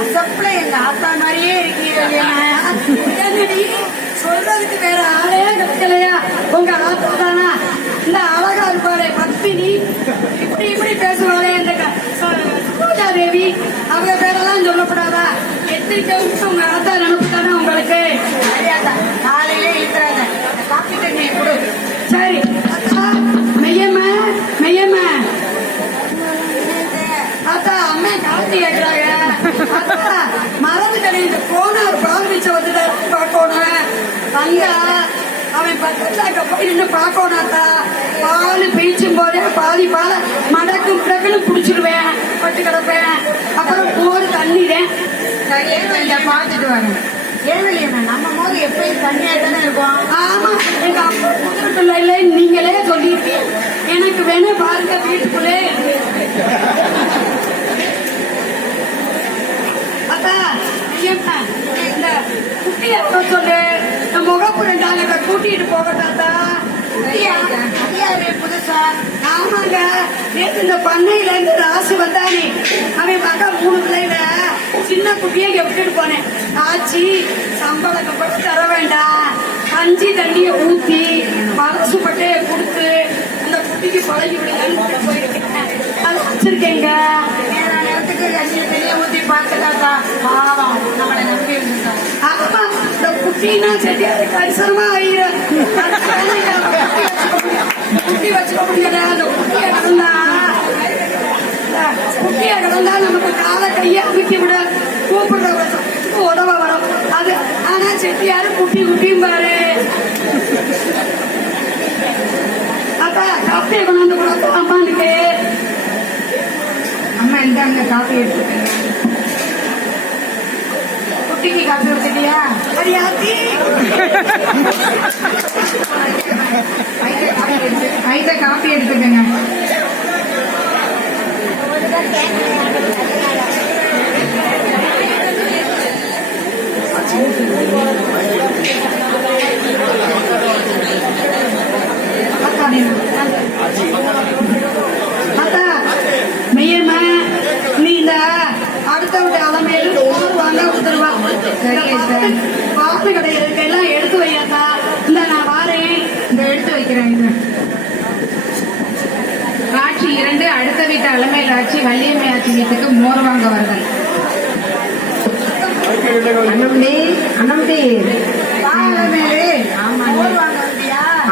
அசப்புல எங்க ஆத்தா மாதிரியே இருக்கீங்க. சொல்றதுக்கு வேற ஆளே கிடைக்கலையா? உங்க ஆத்தா தானா? இந்த அழகா இருப்பாளே பத்தினி, இப்படி இப்படி பேசுவாளே இந்த பூஜா தேவி, அவங்க பேரெல்லாம் சொல்லப்படாதா? எத்திரிக்க விட்டு உங்க ஆத்தா நினைப்புதானே உங்களுக்கு? காலையிலே இருக்கிறாங்க. காப்பி தண்ணி கொடு. சரி மெய்யம்மா, மெய்யம்மா ஆத்தா அம்மா காப்பி கேட்கிறாங்க. மறந்து கிடையாது. போனார் பால் வீச்ச வந்துட்டு பார்க்கணும். அங்க அவன் பக்கத்துல போய் நின்று பார்க்கணும்க்கா. பால் பீச்சும் போதே பாதி பால மடக்கும் பிறகுன்னு குடிச்சிடுவேன், பட்டு கிடப்பேன். அப்புறம் போர் தண்ணிதான் பார்த்துட்டு வரேன். ஏன் நம்ம போது எப்பயும் தண்ணியா தானே இருக்கும். ஆமா, எங்க அப்பா முதல் பிள்ளைல நீங்களே சொல்லிருக்கீங்க. எனக்கு வேணா பாருங்க வீட்டுக்குள்ளே இந்த குட்டியா சொல்லு. முகப்புறண்டாங்க கூட்டிட்டு போகட்டாத்தா. புதுசா? ஆமாங்க, நேற்று இந்த பண்ணையில இருந்து ராசு வந்தானே, அவன் மகா 3 பிள்ளைல சின்ன குட்டியை விட்டுட்டு போனேன். ஆச்சி சம்பளம் பட்டு தர வேண்டாம், கஞ்சி தண்ணிய ஊத்தி பழசு பட்டைய கொடுத்து அந்த குட்டிக்கு பழகி விடுங்கன்னு போயிருக்கேன். அது வச்சிருக்கேங்க. நேரத்துக்கு கஞ்சி தண்ணிய ஊத்தி பார்த்துட்டாக்கா பாவம் நம்மளை நம்பி இருந்துட்டோம். அப்பா இந்த குட்டினா செடியாது பரிசரமா ஆயிரும். குட்டி வச்சுக்க முடியாது. அந்த குட்டியை கிடந்தா நமக்கு காலை கையை அமுக்கி விட கூப்பிடுற உதவ வரும். அது ஆனா செட்டியாரு குட்டி குட்டியும் பாரு. அக்கா காப்பியை கொண்டாந்து கொடுத்தா அம்மானுக்கு. அம்மா இந்த காப்பி எடுத்துக்கேன். குட்டிக்கு காப்பி வச்சுட்டியா? சரியாத்தி ஐட்ட காப்பி எடுத்துக்கங்க. மெய்யம்மா, நீ இந்த அடுத்த விட்டு அலமையில வாங்க உத்தரவா. வாசு கடை எல்லாம் எடுத்து வையாத்தா. இந்த நான் வாரேன், இந்த எடுத்து வைக்கிறேன். காட்சி 2. அடுத்த வீட்டு அலமையில் ஆட்சி வள்ளியம்மை ஆட்சி வீட்டுக்கு மோர் வாங்க வருதல். அண்ணம்டி அண்ணம்டி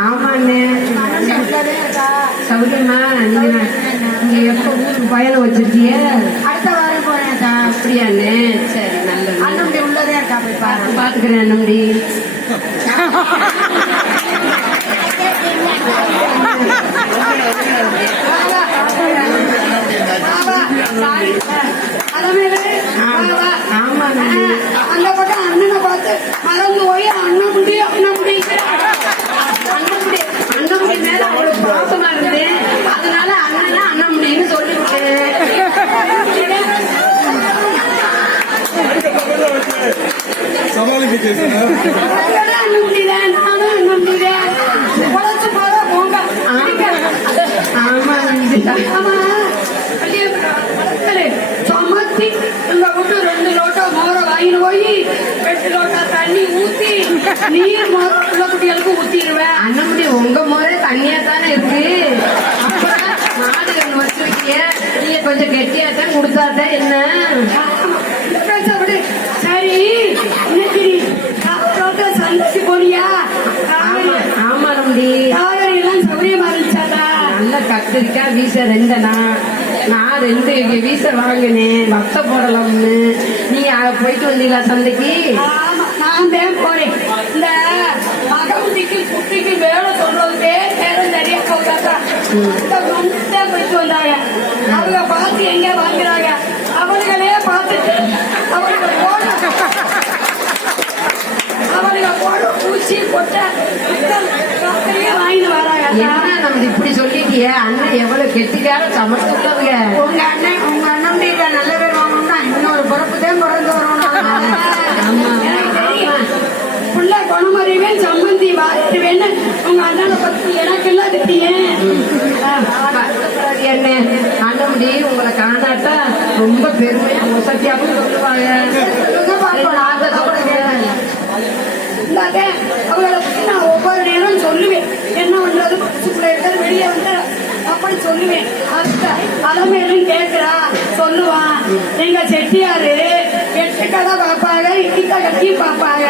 ஆமாண்ணே சௌரியமா? நீங்க எப்ப ஊருக்கு பயணம் வச்சிருக்கீங்க? அடுத்த வாரம் போறேன்க்கா. அப்படியாண்ணே? சரி, நல்லது. அண்ணம்டி உள்ளதே இருக்கா, போய் பாரு. பாத்துக்கிறேன் அண்ணம்டி. அந்த பக்கம் அண்ணனை பார்த்து மறந்து போய் அண்ணன் முடி அண்ணன் முடி அண்ணமுடி மேல அவளுக்கு பாசமா இருந்தேன். அதனால அண்ணனா அண்ணமுடின்னு சொல்லிவிட்டேன். அண்ணன் முடிதான், நானும் அண்ணன் முடிதான். உழைச்சு போத போங்க. ஆமா ஆமா, சமத்தி இந்த விட்டு 2 லோட்டா மோர வாங்கிட்டு போய் 8 லோட்டா தண்ணி ஊத்தி நீர் உள்ள குட்டிகளுக்கு ஊத்திடுவேன். அண்ணமுடி உங்க முறை தண்ணியா தானே இருக்கு. மாடு கண்ணு வச்சிருக்கீங்க, நீங்க கொஞ்சம் கெட்டியாத்தான் கொடுத்தாதான் என்ன. சரி, இன்னைக்கு சந்தைக்கு போனியா? ஆமா நம்பி, காய்கறி எல்லாம் சௌரியமா இருந்துச்சாடா? நல்ல கத்திரிக்காய் வீச 2 நான் 2 வீச வாங்கினேன். வத்த போடலாம்னு. நீ போயிட்டு வந்தீங்களா சந்தைக்கு? நான் தான் போறேன். இந்த மகமுடிக்கு குட்டிக்கு வேலை சொல்றதுக்கே நேரம் நிறைய போகாதா. போயிட்டு வந்தாங்க. அவங்க பார்த்து எங்க வாங்குறாங்க, அவங்களே பார்த்துட்டு அவனுக்கு போட பூச்சி கொட்ட வாங்கிட்டு வராங்க. என்ன நம்ம இப்படி சொல்லிட்டிய? அண்ணன் எவ்வளவு கெட்டிக்கார சமத்துள்ளதுங்க. உங்க அண்ணன் நல்ல பேர் வாங்கணும்னா இன்னொரு பொறுப்பு தான் பிறந்து வரணும். புள்ள குணமறிவேன் சம்மந்தி வாழ்த்துவேன்னு உங்க அண்ணனை பத்தி எனக்கு எல்லாம் திட்டிய. என்ன அண்ணமுடி உங்களை காணாட்டா ரொம்ப பெருமையா வசதியாவும் சொல்லுவாங்க. இந்தாதே அவளை பத்தி நான் ஒவ்வொரு நேரம் சொல்லுவேன். என்ன பண்றது பசுக்குள்ள இருக்கிறது வெளியே வந்து அப்படி சொல்லுவேன். அடுத்த அலமேலும் கேட்கிறா சொல்லுவான். எங்க செட்டியாரு 8 கடை பார்ப்பாங்க, இடித்த கடையும் பார்ப்பாங்க,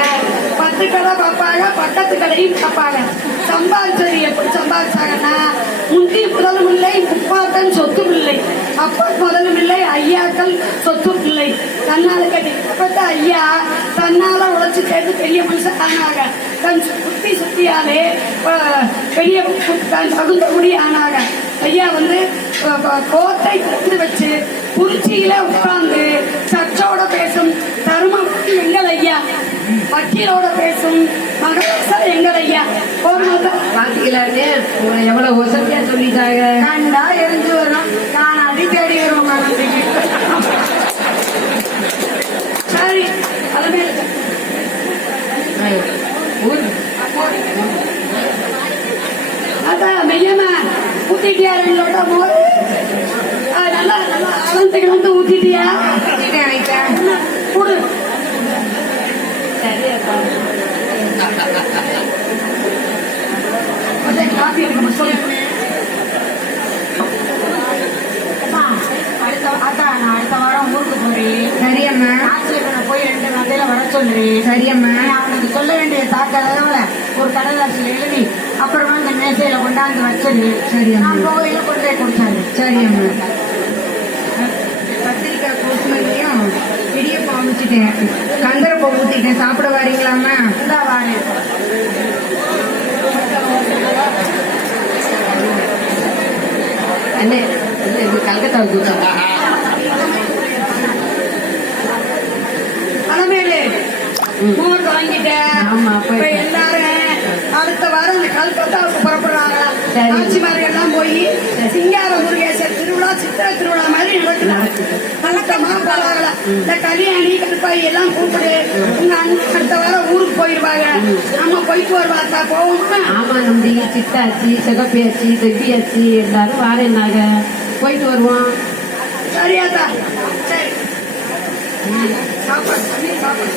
10 கடை பார்ப்பாங்க, பக்கத்து கடையும் பார்ப்பாங்க. சம்பாதிச்சது எப்படி சம்பாதிச்சாங்கன்னா முந்தி முதலும் இல்லை, முப்பாட்டன் சொத்தும் இல்லை, அப்பா முதலும் இல்லை, ஐயாக்கள் சொத்தும் இல்லை. தன்னால கட்டிப்பட்ட ஐயா தன்னால உழைச்சு சேர்த்து பெரிய மனுஷன் ஆனாங்க. தன் சுத்தியாலே பெரிய தகுந்த முடி ஆனாங்க. ஐயா வந்து கோட்டை திறந்து வச்சு குறிச்சியில உட்கார்ந்து சர்ச்சோட பேசும் தருமம் எங்கள் ஐயா, வக்கீலோட பேசும் மகேசர் எங்கள் ஐயா. பாத்தீங்களான்னு எவ்வளவு வசதியா சொல்லிட்டாங்க. கண்டா எரிஞ்சு வரணும், நான் அடிக்கடி வருவோம். சரி அதுமே அதான் மெய்யமா ஊத்திட்டியா 2 லோட்டா மோர்? நல்லா நல்லா அளந்து ஊத்திட்டியா? கொடு. காப்பி இருக்கு சொல்லு. அடுத்த வாரம் ஊருக்கு போறேன். சரியம்மா. ஆசிரியர் போய் 2 நாளையில வர சொல்றேன். சரியம்மா. அவனுக்கு சொல்ல வேண்டிய தாக்கல ஒரு கடலாசியில் எழுதி அப்புறமா இந்த மேசையில கொண்டாந்து வச்சது. சரியம்மா. கோயில கொண்டு போய் கொடுத்தாரு. சரியம்மா. கத்திரிக்காய் கோசுமல்லியும் இடியப்பம் அமைச்சிட்டேன், கந்தரப்பை ஊத்திட்டேன். சாப்பிட வரீங்களாம்மா? வாங்க. அண்ணே கல்கத்தா அலமேலு மோர் வாங்கிட்டேன். ஆமா. இப்ப எல்லாரும் அடுத்த வாரம் இந்த கல்கத்தாவுக்கு புறப்படுறாங்க. ஆட்சிமாரி எல்லாம் போய் சிங்கார முருகேசர் திருவிழா சித்திரை திருவிழா மாதிரி நடக்குது. வழக்கமா போறாங்கள. இந்த கல்யாணி கல்பாய் எல்லாம் கூப்பிடு. உங்க அண்ணன் அடுத்த வாரம் ஊருக்கு போயிருவாங்க. நம்ம போயிட்டு வருவாங்க. போவோம். ஆமா, நம்பி சித்தாச்சி, சிகப்பியாச்சி, தெப்பியாச்சி எல்லாரும் வாரேன்னாங்க. போயிட்டு வருவோம். சரியாத்தா? சரி. சாப்பாடு சாப்பாடு.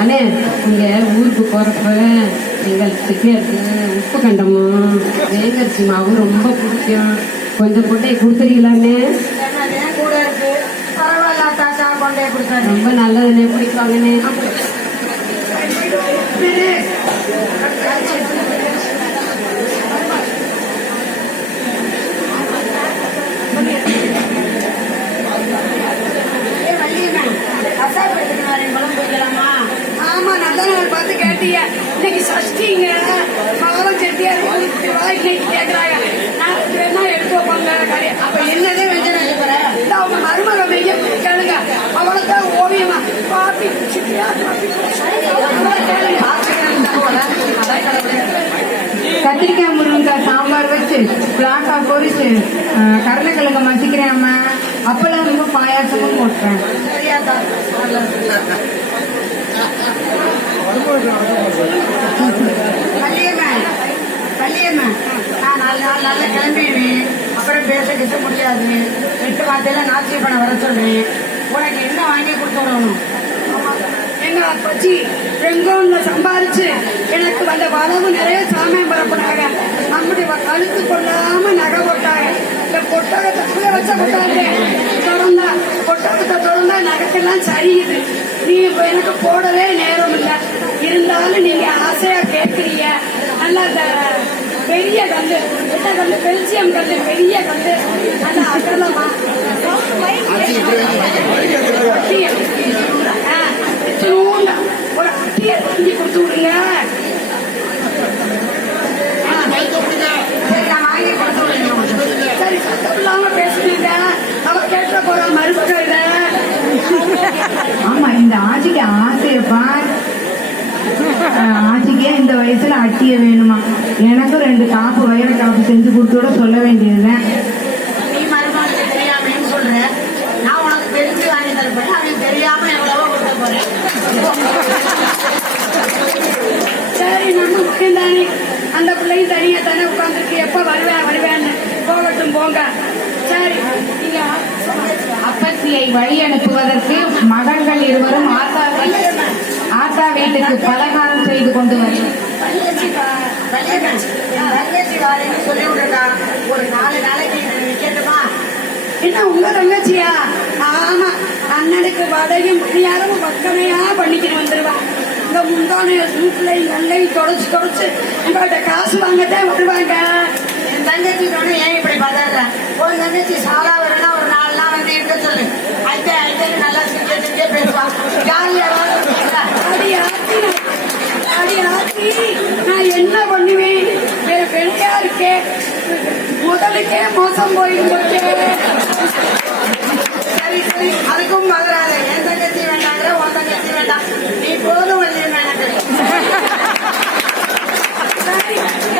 அண்ணே, நீங்க ஊருக்கு போறப்ப எங்களுக்கு செட்டியாருக்கு உப்பு கண்டமும் வேங்கரிசி மாவும் ரொம்ப பிடிக்கும். கொஞ்சம் கொண்டே கொடுத்துறீங்களாண்ணே? கூட இருக்கு. பரவாயில்லாத்தாக்கா கொண்டே கொடுத்தாரு. ரொம்ப நல்லதுண்ணே, பிடிப்பாங்கண்ணே. ஆமா, நல்ல நாள் பார்த்து கேட்டீங்க. இன்னைக்கு சஷ்டிங்க, மகரம் செட்டியார் இன்னைக்கு கேட்கறாங்க. நான் வேணா எடுத்து வைப்பாங்க. அப்ப என்னதே வெஞ்சனை அவங்க மருமக வெய்ய கேளுங்க. அவளைத்தான் ஓவியமா பாப்பி கத்திரிக்காய் முருங்கைக்காய் சாம்பார் வச்சு பிளாக்கா பொரிச்சு கடலைக்கிழங்கு மசிக்கிறேன் அம்மா. அப்பெல்லாம் ரொம்ப பாயாசமும் போட்டேன். சரியாதான்? கல்யாணமா நான் 4 நாள் நல்லா கிளம்பிடுவேன். அப்புறம் பேச முடியாது. 8 வார்த்தையில நாச்சி பணம் வர சொல்றேன். உனக்கு என்ன வாங்கி கொடுத்துடணும்? எங்க அப்பச்சி ரெங்கோன்ல சம்பாதிச்சு எனக்கு வந்த வரவு நிறைய சாமியம் பரப்புனாங்க. நம்முடைய கழுத்து கொள்ளாம நகை போட்டாங்க. இந்த பொட்டகத்தை வச்ச போட்டாங்க. தொடர்ந்தா பொட்டகத்தை தொடர்ந்தா நகைக்கெல்லாம் சரியுது. நீ எனக்கு போடவே நேரம் இல்லை. இருந்தாலும் நீங்க ஆசையா கேட்கிறீங்க. நல்லா பெரிய கல்லு, கல்லு, பெல்சியம் கல்லு, பெரிய கல்லு, நல்லா அகலமா ஒரு அட்டியை வாங்கி கொடுத்து விடுங்க. நான் வாங்கி கொடுத்து விடுங்க. சரி, சத்தம் இல்லாம பேசுறீங்க. அவ கேட்ட போற மறுபடியும். ஆமா, இந்த ஆட்சிக்கு ஆசையப்பா. ஆட்சிக்கே இந்த வயசுல அட்டிய வேணுமா? எனக்கும் 2 காப்பு வயிற காப்பு செஞ்சு கொடுத்தோட சொல்ல வேண்டியதுதான். நீ மருமகளுக்கு தெரியாமன்னு சொல்ற. நான் உனக்கு தெரிஞ்சு வாங்கி தரப்பேன். அவனுக்கு தெரியாம எவ்வளவோ கொடுக்க போறேன். சரி, நம்ம முக்கியம் தானே. அந்த பிள்ளையும் தனியா தானே உட்காந்துருக்கு. எப்ப வருவேன்னு போகட்டும் போங்க. சரி நீங்க அப்பச்சியை வழி அனுப்புவதற்கு மகள்கள் இருவரும் ஆத்தா வீட்டுக்கு பலகாரம் செய்து கொண்டு வரும். சொல்லி விடுறா ஒரு 4 நாளைக்கு கேட்டுமா. என்ன உங்க தங்கச்சியா? ஆமா, அண்ணனுக்கு வடையும் பணியாரமும் பக்கமையா பண்ணிக்கிட்டு வந்துருவான். இந்த முந்தான வீட்டுல எல்லையும் தொடச்சு உங்கள்கிட்ட காசு வாங்கத்தான் வருவாங்க. என் தங்கச்சி சொன்ன ஏன் இப்படி பார்த்தாங்க? ஒரு தங்கச்சி சாலா வரனா ஒரு 4 நாள் வந்து இருக்க சொல்லு. ஐட்டே நல்லா சிரிச்சே பேசுவான். அடி ஆத்தி நான் என்ன பண்ணுவேன்? வெளியா இருக்கே, முதலுக்கே மோசம் போயிருந்தே. சரி அதுக்கும் மதுராத. என் தங்கச்சி வேண்டாங்கிற உன் தங்கச்சி வேண்டாம். நீ போதும் வந்து எனக்கு.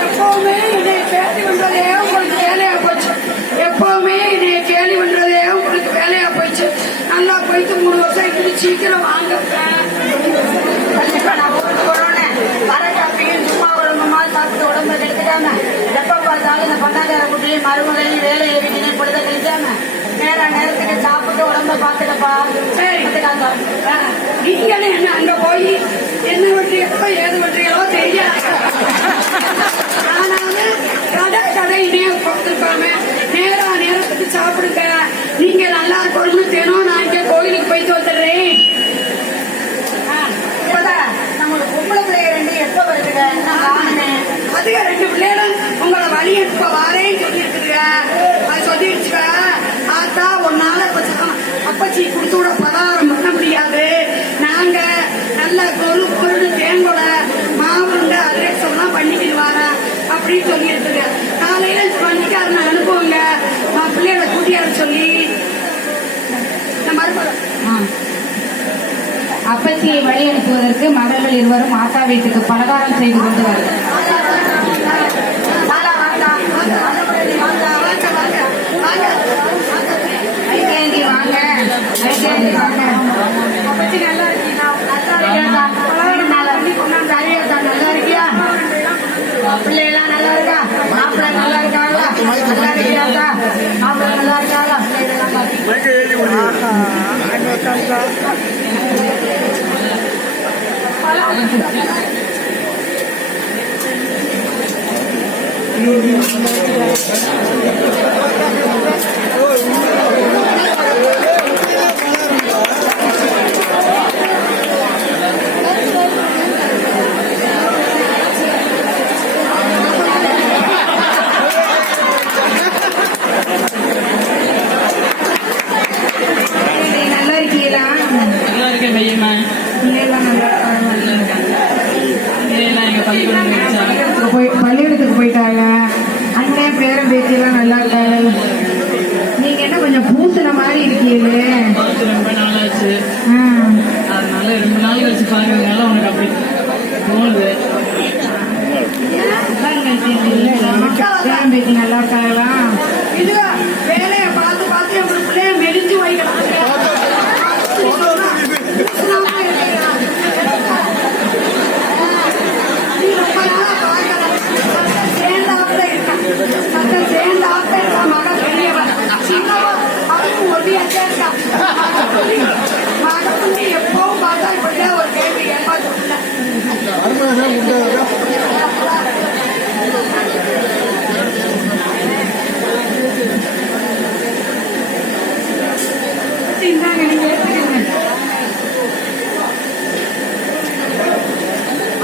எப்பவுமே என்னை கேள்வி பண்றதே உங்களுக்கு வேலையா போச்சு. எப்பவுமே என்னை கேள்வி பண்றதே உங்களுக்கு வேலையா போயிடுச்சு. நல்லா போயிட்டு 3 வருஷம் இப்படி சீக்கிரம் வாங்க. நான் போட்டு போறோன்னே வர காப்பியும் சும்மா உடம்புமா சாப்பிட்டு உடம்பு கெடுத்துக்காம எப்ப பார்த்தாலும் இந்த பண்டாக்கார குட்டியும் மருமகளையும் வேலையை வீட்டினையும் பொழுத கழிக்காம நேரத்துக்கு சாப்பிட்டு உடம்ப பாத்துக்கப்பா. சரி, நீங்களே என்ன அங்க போய் என்ன வெற்றியோ ஏது வெற்றிகளோ தெரியாது. ஆனாலும் கடையினே கொடுத்துருப்பாங்க. நேரத்துக்கு சாப்பிடுங்க. நீங்க நல்லா இருக்கணும்னு தினம் நான் இங்க கோயிலுக்கு போயிட்டு வந்துடுறேன். நம்மளுக்கு பொம்பளை பிள்ளைங்க 2 எப்ப வருதுங்க? அதுக 2 பிள்ளைகளும் உங்களை வழி எப்ப வாரேன்னு சொல்லிருக்குதுங்க. அது சொல்லிடுச்சுக்க. ஆத்தா ஒன்னால அப்பச்சி கொடுத்து விட பலகாரம் பண்ண முடியாது. நாங்க நல்ல பொருள் தேங்கோட மாவுண்ட அதிரசம் தான் பண்ணிக்கிட்டு வரேன் அப்படின்னு சொல்லியிருக்குங்க. காலையில பண்ணிக்காரனை அனுப்புவோங்க. பிள்ளைகளை கூட்டியார சொல்லி அப்பச்சியை வழி அனுப்புவதற்கு மகள்கள் இருவரும் ஆத்தா வீட்டுக்கு பலகாரம் செய்து கொண்டு வரும். பிள்ளைலாம் நல்லா இருக்கா? மாப்பிள்ளை நல்லா இருக்காங்களா? நல்லா இருக்கியாக்கா? மாப்பிள்ளை நல்லா இருக்காங்களா? நல்லா இருக்கீங்களா? நல்லா இருக்கேன் பையம்மா. பள்ளிக்கூடத்துக்கு போயிட்டாங்க. அண்ணன் பேரன் பேத்தியெல்லாம் நல்லா இருக்காங்க. நீங்க என்ன கொஞ்சம் பூசின மாதிரி இருக்கீங்களே? ரொம்ப நாளாச்சு. அதனால 2 நாள் கழிச்சு பாக்குறதுனால உனக்கு அப்படி தோணுது. பேரன் பேத்தி நல்லா இருக்காங்களா? இது வேலையை பார்த்து என் பிள்ளைய மெலிஞ்சு வைக்கலாம். எப்பவும் பார்த்தா இப்படியா ஒரு கேள்வி ஏமாற்ற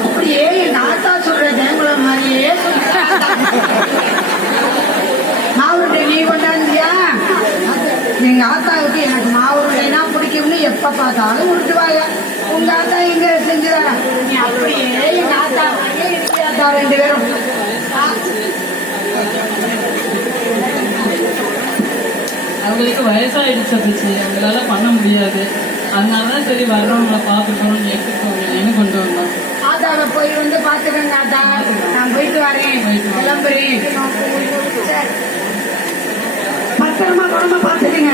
அப்படியே என் ஆத்தா சொல்ற தேங்குல மாதிரியே மாவுருட்டை நீ கொண்டாந்தியா? எங்க ஆத்தாவுக்கு எனக்கு மாவுருட்டைனா பிடிக்கும்னு எப்ப பார்த்தாலும் உருட்டுவாங்க. உங்க ஆத்தா எங்க செஞ்சுறாங்க? நீ அப்படியே எங்க ஆத்தா ஆத்தா 2 பேரும் அவங்களுக்கு வயசாயிடுச்சு அப்பச்சு, அவங்களால பண்ண முடியாது. அதனாலதான் சரி வர்றவங்களை பார்த்துக்கணும்னு எடுத்துக்கோங்க கொண்டு வந்தோம். ஆத்தாவை போய் வந்து பாத்துக்கங்க. ஆத்தா நான் போயிட்டு வரேன், கிளம்புறேன். பத்திரமா குடும்ப பாத்துக்கங்க.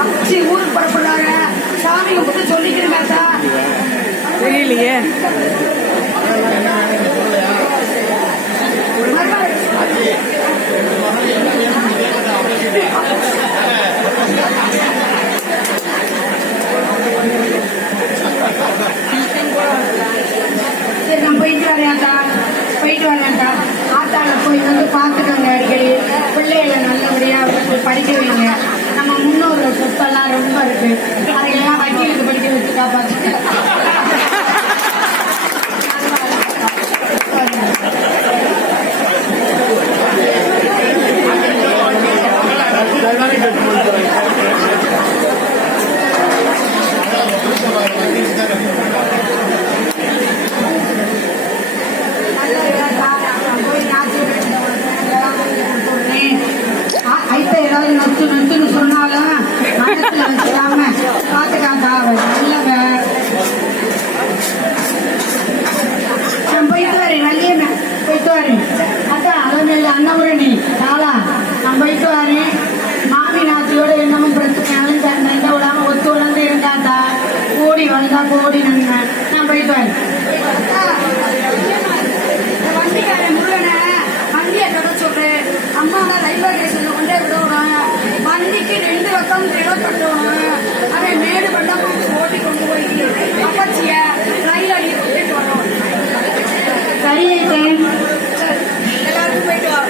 அப்பச்சி ஊருக்கு புறப்படுறாங்க. சாமி கும்பிட்டு சொல்லிக்கிறேங்க. ஆத்தா தெரியலையே. சரி நான் போயிட்டு வரேன்க்கா, போயிட்டு வரேன்க்கா. ஆத்தால போய் வந்து பார்த்துக்கோங்க அடிக்கடி. பிள்ளைகளை நல்லபடியாக படிக்க வைங்க. நம்ம முன்னோர்கள் சொத்தெல்லாம் ரொம்ப இருக்கு, அதையெல்லாம் வக்கீலுக்கு படிக்க வச்சு காப்பாற்றுங்க. ஏதாவது நொத்து நொத்துன்னு சொன்னாலும் மனசுல வச்சுக்காம பாத்துக்காண்டா நல்லவ. நான் போயிட்டு வரேன், நல்ல போயிட்டு வரேன். அதான் அலமேல அன்னபுரணி நாளா நான் போயிட்டு வரேன். மாமி நாத்தியோட என்னமும் பிரச்சனையாலும் நெண்ட விடாம ஒத்து விளாந்து இருந்தாண்டா. கோடி வந்தா கோடி நன்மை. நான் போயிட்டு வரேன். வண்டிக்காரன் முருகனை வண்டியை கட்ட சொல்றேன். அம்மாவை ரயில்வே ஸ்டேஷன்ல கொண்டே விடுவாங்க. வண்டிக்கு 2 பக்கம் இடம் கட்டணும். அவன் மேடு பண்டம் ஓட்டி கொண்டு போய் அப்பச்சிய ரயில் அடி கொண்டுட்டு வரோம். சரி எல்லாருக்கும் போயிட்டு வா.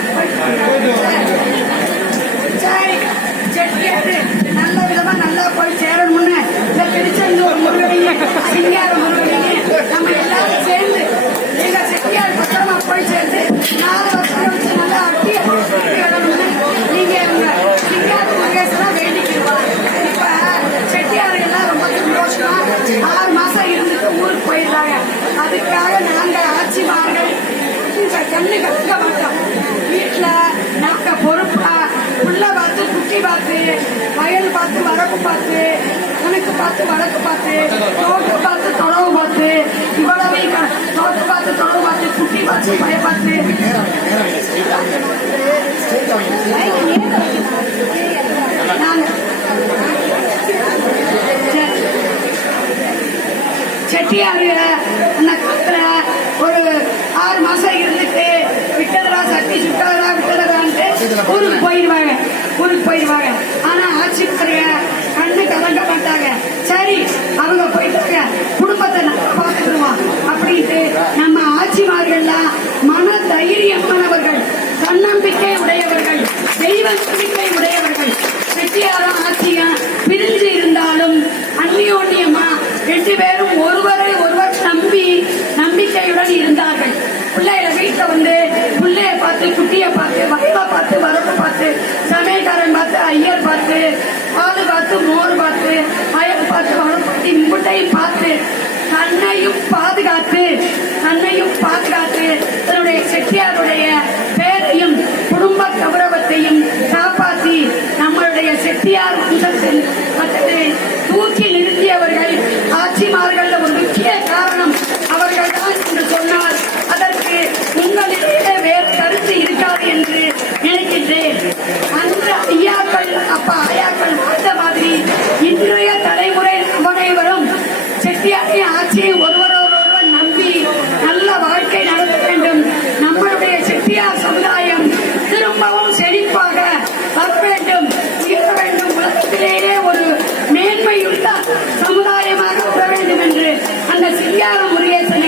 சரி செட்டியாரு நல்ல விதமா நல்லா போய் சேரணும்னு இந்த திருச்செந்தூர் முருகனையும் சிங்கார முருகனையும் நம்ம எல்லாரும் சேர்ந்து எங்க செட்டியார் பத்திரமா போய் சேர்ந்து 4 வருஷம் வச்சு நல்லா அட்டி வரணும்னு நீங்க உங்க சிங்கார முருகேசெல்லாம் வேண்டிக்கிடுவாங்க. இப்ப செட்டியாரு எல்லாம் ரொம்ப சந்தோஷமா 6 மாசம் இருந்துட்டு ஊருக்கு போயிடுறாங்க. அதுக்காக நாங்க ஆட்சிமார்கள் கண்ணு கட்டுக்க மாட்டோம். வீட்டுல நாங்க பொறுப்பா புள்ள பார்த்து குட்டி பார்த்து வயல் பார்த்து வரப்பு பார்த்து கணக்கு பார்த்து வழக்கு பார்த்து தோட்டு பார்த்து தொலைவு பார்த்து இவ்வளவு தோட்டு பார்த்து தொலைவு பார்த்து குட்டி பார்த்து பய பார்த்து செட்டியாரு அந்த காலத்துல ஒரு 6 மாசம் இருந்துட்டு விட்டதரா சட்டி சுட்டதரா விட்டதரான்ட்டு ஊருக்கு போயிடுவாங்க. ஆனா ஆட்சிக்காரங்க கண்ணு கலங்க மாட்டாங்க. சரி அவங்க போயிட்டாங்க, குடும்பத்தை நம்ம பார்த்துக்குவோம் அப்படின்ட்டு நம்ம ஆட்சிமார்கள்லாம் மன தைரியமானவர்கள், தன்னம்பிக்கை உடையவர்கள், தெய்வ நம்பிக்கை உடையவர்கள். செட்டியாரும் ஆட்சியும் பிரிஞ்சு இருந்தாலும் அந்நியோன்யமா 2 பேரும் ஒருவரை ஒருவர் நம்பிக்கையுடன் இருந்தார்கள். பிள்ளைகளை வீட்டுல வந்து பிள்ளைய பார்த்து குட்டிய பார்த்து வயலை பார்த்து வரப்பு பார்த்து சமையல்காரன் பார்த்து ஐயர் பார்த்து பால் பார்த்து மோர் பார்த்து வயல் பார்த்து வரப்பு பார்த்து இம்புட்டையும் பார்த்து தன்னையும் பாதுகாத்து தன்னுடைய செட்டியாருடைய பேரையும் குடும்ப கௌரவத்தையும் காப்பாற்றி நம்மளுடைய செட்டியார் வம்சத்தில் தூக்கி நிறுத்தியவர்கள் ஆட்சிமார்கள். ஒரு முக்கிய காரணம் அவர்கள் தான் என்று சொன்னால் அதற்கு உங்களிடையே வேறு கருத்து இருக்காது என்று நினைக்கின்றேன். அந்த ஐயாக்கள் அப்பா ஐயாக்கள் பார்த்த மாதிரி இன்றைய தலைமுறை அனைவரும் செட்டியாரின் ஆட்சியை ஒருவரோடொருவர் நம்பி நல்ல வாழ்க்கை நடத்த வேண்டும். நம்மளுடைய செட்டியார் சமுதாயம் திரும்பவும் செழிப்பாக வர வேண்டும், உயர வேண்டும், உலகத்திலேயே ஒரு மேன்மையுள்ள சமுதாயமாக வர வேண்டும் என்று அந்த சிங்கார முருகேசன்